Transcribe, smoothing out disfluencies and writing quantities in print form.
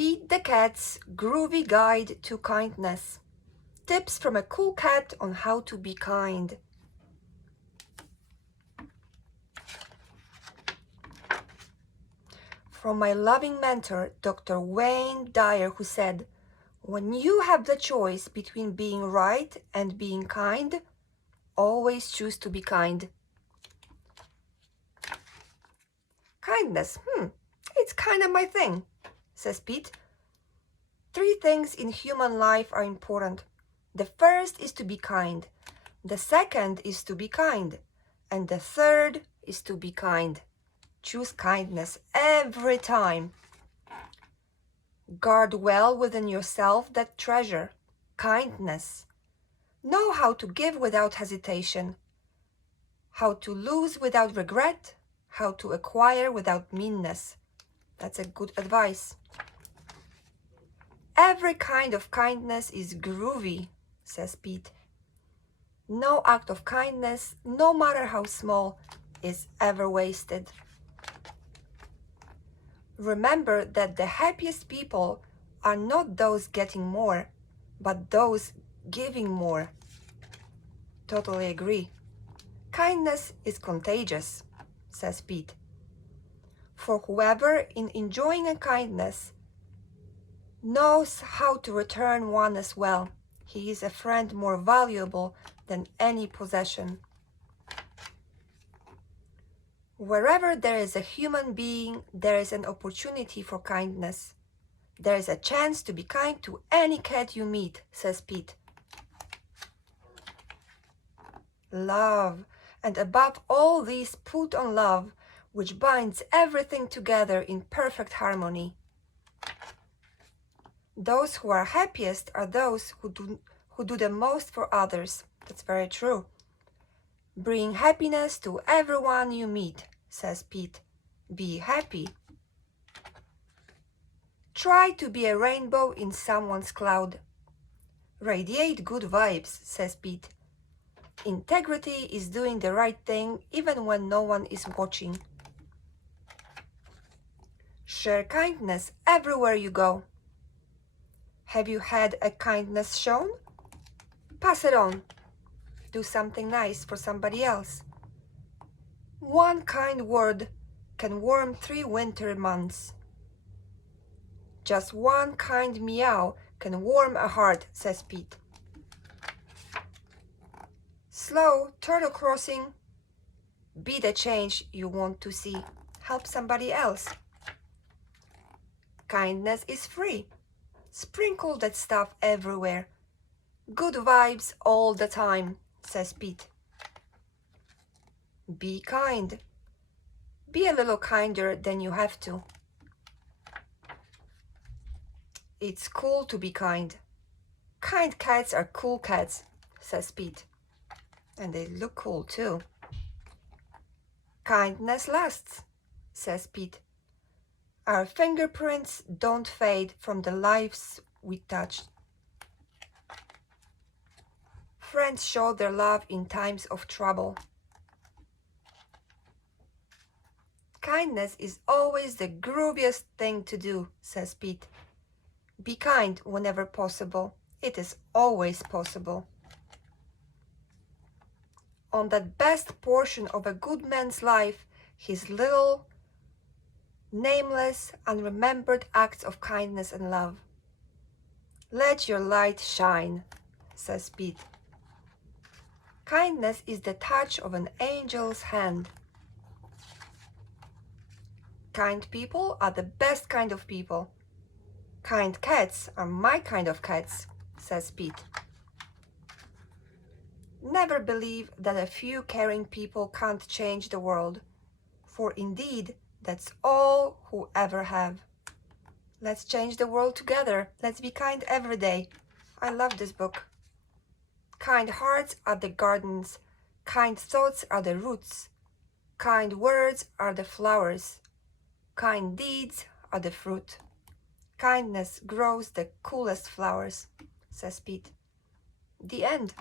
Pete the Cat's Groovy Guide to Kindness. Tips from a cool cat on how to be kind. From my loving mentor, Dr. Wayne Dyer, who said, "When you have the choice between being right and being kind, always choose to be kind." Kindness, it's kind of my thing, says Pete. 3 things in human life are important. The first is to be kind. The second is to be kind. And the third is to be kind. Choose kindness every time. Guard well within yourself that treasure, kindness. Know how to give without hesitation, how to lose without regret, how to acquire without meanness. That's a good advice. Every kind of kindness is groovy, says Pete. No act of kindness, no matter how small, is ever wasted. Remember that the happiest people are not those getting more, but those giving more. Totally agree. Kindness is contagious, says Pete. For whoever, in enjoying a kindness, knows how to return one as well, he is a friend more valuable than any possession. Wherever there is a human being, there is an opportunity for kindness. There is a chance to be kind to any cat you meet, says Pete. Love, and above all these, put on love, which binds everything together in perfect harmony. Those who are happiest are those who do the most for others. That's very true. Bring happiness to everyone you meet, says Pete. Be happy. Try to be a rainbow in someone's cloud. Radiate good vibes, says Pete. Integrity is doing the right thing even when no one is watching. Share kindness everywhere you go. Have you had a kindness shown? Pass it on. Do something nice for somebody else. One kind word can warm 3 winter months. Just one kind meow can warm a heart, says Pete. Slow turtle crossing. Be the change you want to see. Help somebody else. Kindness is free. Sprinkle that stuff everywhere. Good vibes all the time, says Pete. Be kind. Be a little kinder than you have to. It's cool to be kind. Kind cats are cool cats, says Pete. And they look cool too. Kindness lasts, says Pete. Our fingerprints don't fade from the lives we touched. Friends show their love in times of trouble. Kindness is always the grooviest thing to do, says Pete. Be kind whenever possible. It is always possible. On that best portion of a good man's life, his little, nameless, unremembered acts of kindness and love. Let your light shine, says Pete. Kindness is the touch of an angel's hand. Kind people are the best kind of people. Kind cats are my kind of cats, says Pete. Never believe that a few caring people can't change the world, for indeed, that's all who ever have. Let's change the world together. Let's be kind every day. I love this book. Kind hearts are the gardens. Kind thoughts are the roots. Kind words are the flowers. Kind deeds are the fruit. Kindness grows the coolest flowers, says Pete. The end.